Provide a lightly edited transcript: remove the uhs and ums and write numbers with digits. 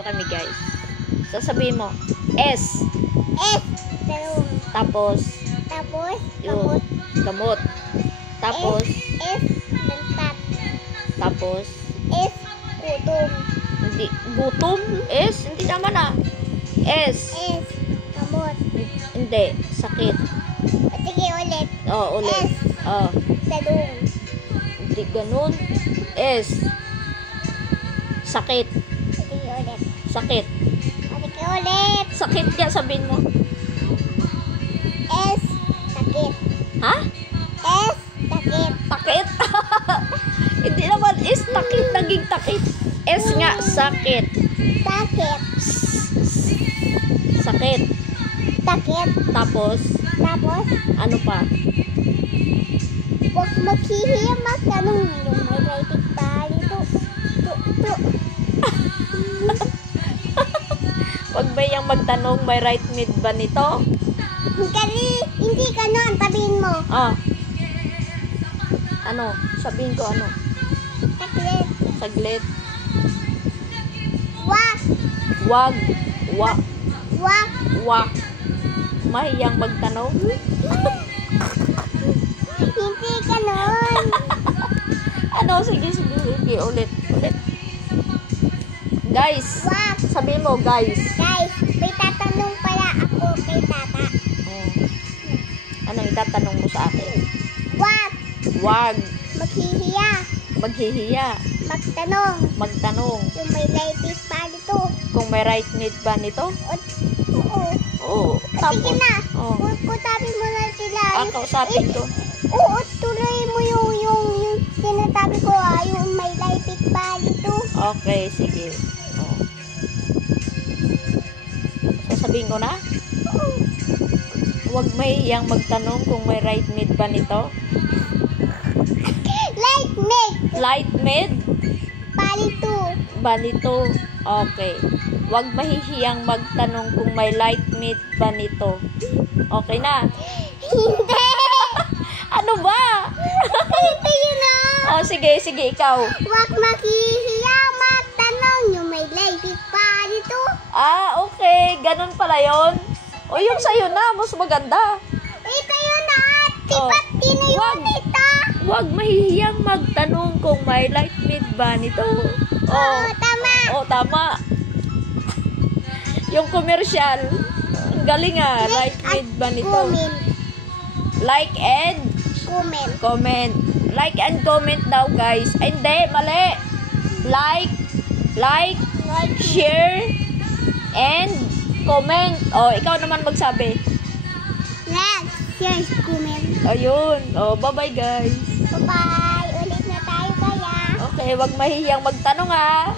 Kami guys. Sasabihin mo, S. S. Talong. Tapos, Kamot. gamot. Tapos, S. Lantat. tapos, S. Kutom. hindi, gutom. S, hindi naman ah. S. S. Kamot. Hindi, sakit. Sige ulit. Oh, ulit. S. Oh, Talong. hindi ganun. S. Sakit. Sige ulit. Sakit. Sige ulit. Sakit kaya sabihin mo. S. Sakit. Ha? S. Sakit. Takit. Hindi naman is takit, naging takit. S nga, sakit. Sakit. Sakit. Sakit. Tapos, Tapos, ano pa? huwag maghihiyamak. Anong yung may rated pa dito? Huwag ba yung magtanong, may right mid ba nito? Hindi ka nun. Tabihin mo. Ah. Ano? Sabihin ko ano? Sakit. Saglit. Wak. Wag. Wak. Wak. Wak. Mahiyang magtanong? Hindi ka nun. Ano? Sige, sige, sige. Ulit. Ulit. Guys. Wak. Sabihin mo, guys. Guys, may tatanong pala ako kay tata. Oh. Anong itatanong mo sa akin? Wak. Wag. Maghihiya. Maghihiya. Magtanong. Magtanong. Yung may rated pa dito. Kung may right mid ba nito? Oo. Oo. Sige Tapos. na. Oh. Kutabi mo na sila. Kausapin ko. Oo, tuloy mo yung sinasabi ko yung may rated pa dito. Okay, sige. Oh. Sasabihin ko na? Oo. Huwag mahihiyang magtanong kung may right mid ba nito. Light make. Light mid Palito. ba nito? Okay. Huwag mahihiyang magtanong kung may light mid ba nito. Okay na? Hindi. Ano ba? Hindi yun na. Oh, sige, sige, ikaw. Huwag maghihiya magtanong yung may rated pa dito. Ah, okay. Ganun pala yon. O, yung sa'yo na. Mas maganda. Ito yun na. Oh. Tipat din Wag. yun ito. Huwag mahihiyang magtanong kung may light mid ba nito. Oo, tama. Oh, tama. Yung commercial. Ang galing ah. Light mid ba nito? Comment. Like and Comment. comment. Like and comment daw, guys. Ay, hindi. Mali. Like, Like. share, and comment. Oh, ikaw naman magsabi. Like. Share. Comment. Ayun. Oh, bye-bye, guys. Bye-bye. Ulit na tayo kaya. Okay, wag mahihiyang magtanong, ha.